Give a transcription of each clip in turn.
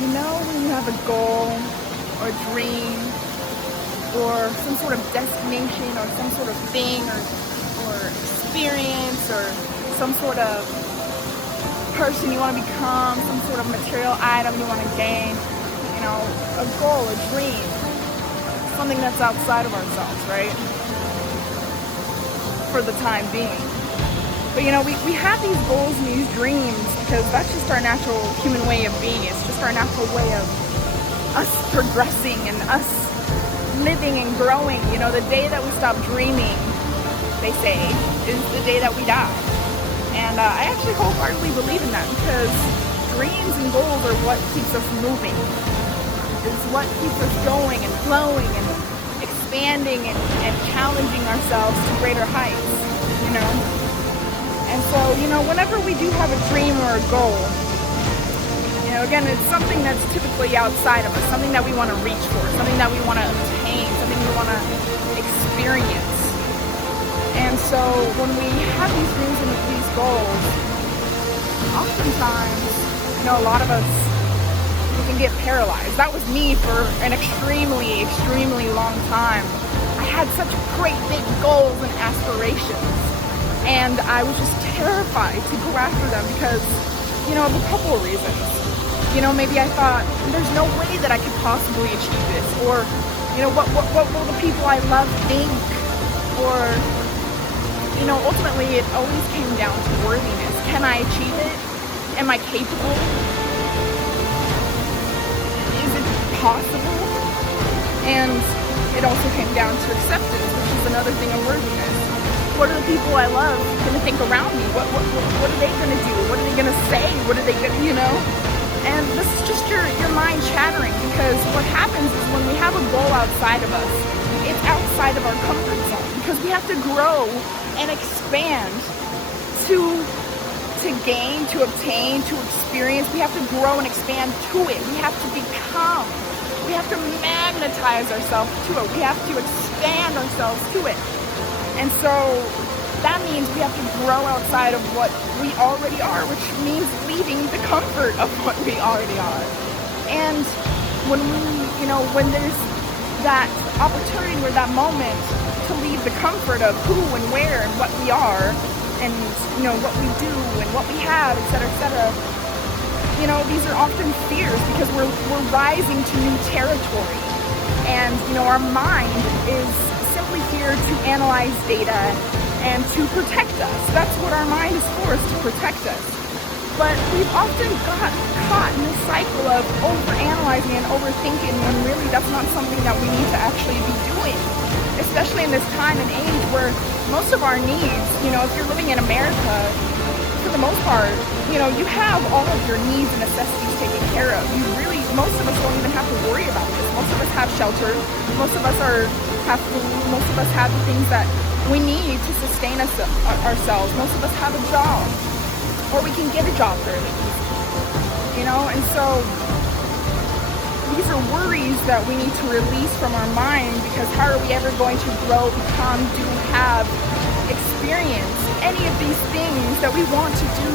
You know, when you have a goal or a dream or some sort of destination or some sort of thing or experience or some sort of person you want to become, some sort of material item you want to gain, you know, a goal, a dream, something that's outside of ourselves, right? For the time being. But you know, we have these goals and these dreams because that's just our natural human way of being. It's just our natural way of us progressing and us living and growing. You know, the day that we stop dreaming, they say, is the day that we die. And I actually wholeheartedly believe in that because dreams and goals are what keeps us moving. Is what keeps us going and flowing and expanding and challenging ourselves to greater heights, you know? And so, you know, whenever we do have a dream or a goal, you know, again, it's something that's typically outside of us, something that we want to reach for, something that we want to obtain, something we want to experience. And so when we have these dreams and these goals, oftentimes, you know, a lot of us, we can get paralyzed. That was me for an extremely, extremely long time. I had such great big goals and aspirations, and I was just terrified to go after them because, you know, of a couple of reasons. You know, maybe I thought, there's no way that I could possibly achieve this, or, you know, what will the people I love think, or, you know, ultimately it always came down to worthiness. Can I achieve it? Am I capable? Is it possible? And it also came down to acceptance, which is another thing of worthiness. What are the people I love going to think around me? What are they going to do? What are they going to say? What are they going to, you know? And this is just your mind chattering, because what happens is when we have a goal outside of us, it's outside of our comfort zone, because we have to grow and expand to gain, to obtain, to experience. We have to grow and expand to it. We have to become. We have to magnetize ourselves to it. We have to expand ourselves to it. And so that means we have to grow outside of what we already are, which means leaving the comfort of what we already are. And when we, you know, when there's that opportunity or that moment to leave the comfort of who and where and what we are, and, you know, what we do and what we have, etc., you know, these are often fears because we're rising to new territory. And, you know, our mind is simply here to analyze data and to protect us. That's what our mind is for, is to protect us. But we've often got caught in this cycle of overanalyzing and overthinking when really that's not something that we need to actually be doing. Especially in this time and age where most of our needs, you know, if you're living in America, for the most part, you know, you have all of your needs and necessities taken care of. Most of us don't even have to worry about this. Most of us have shelter. Most of us have food. Most of us have the things that we need to sustain ourselves. Most of us have a job, or we can get a job fairly easy, you know. And so these are worries that we need to release from our mind, because how are we ever going to grow, become, do, have, experience any of these things that we want to do,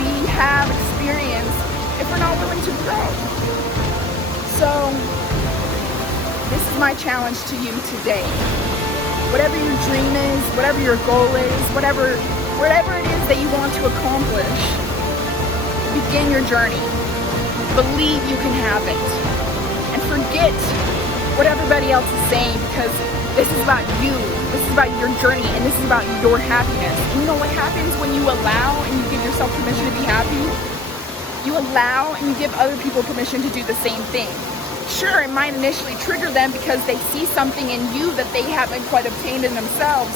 be, have, experience, if we're not willing to grow? So this is my challenge to you today. Whatever your dream is, whatever your goal is, whatever it is that you want to accomplish, begin your journey. Believe you can have it. And forget what everybody else is saying, because this is about you. This is about your journey, and this is about your happiness. And you know what happens when you allow and you give yourself permission to be happy? You allow and you give other people permission to do the same thing. Sure, it might initially trigger them because they see something in you that they haven't quite obtained in themselves.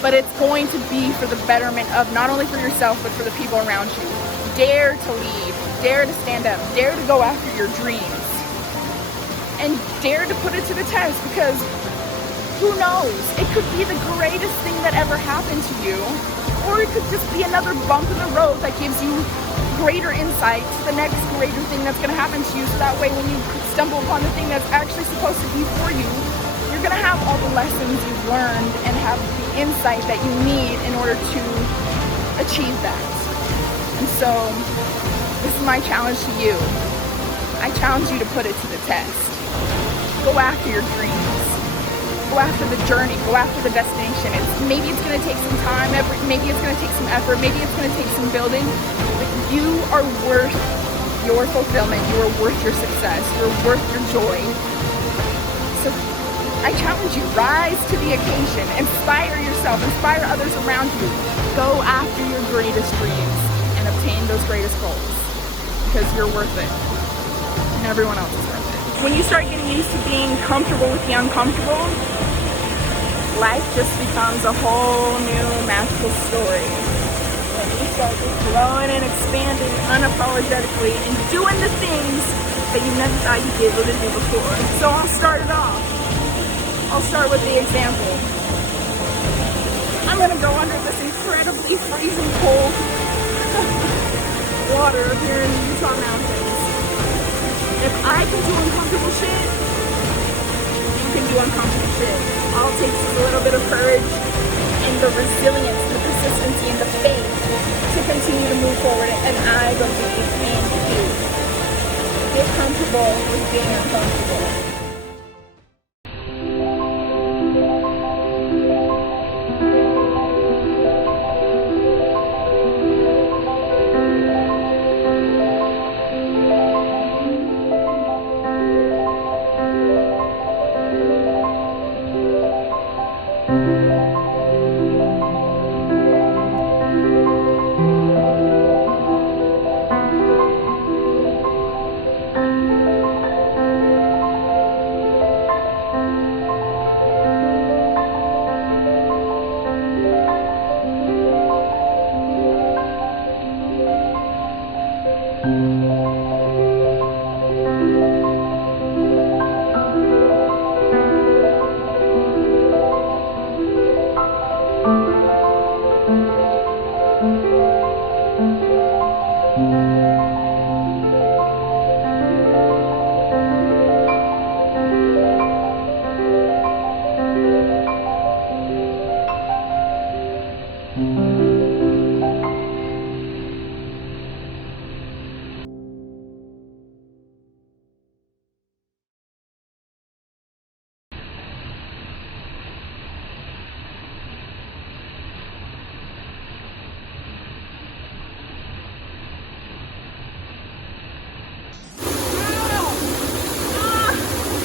But it's going to be for the betterment of not only for yourself, but for the people around you. Dare to lead, dare to stand up, dare to go after your dreams, and dare to put it to the test, because who knows? It could be the greatest thing that ever happened to you, or it could just be another bump in the road that gives you greater insight to the next greater thing that's going to happen to you, so that way when you stumble upon the thing that's actually supposed to be for you, you're going to have all the lessons you've learned and have the insight that you need in order to achieve that. And so this is my challenge to you. I challenge you to put it to the test. Go after your dreams. Go after the journey. Go after the destination. Maybe it's going to take some time. Maybe it's going to take some effort. Maybe it's going to take some building. But you are worth your fulfillment. You are worth your success. You're worth your joy. So I challenge you, rise to the occasion. Inspire yourself. Inspire others around you. Go after your greatest dreams and obtain those greatest goals, because you're worth it. And everyone else is worth it. When you start getting used to being comfortable with the uncomfortable, life just becomes a whole new magical story. When you start just growing and expanding unapologetically and doing the things that you never thought you'd be able to do before. So I'll start it off. I'll start with the example. I'm gonna go under this incredibly freezing cold water here in the Utah mountains. If I can do uncomfortable shit, you can do uncomfortable shit. All it takes is a little bit of courage and the resilience, the persistency, and the faith to continue to move forward, and I believe in you. Get comfortable with being uncomfortable.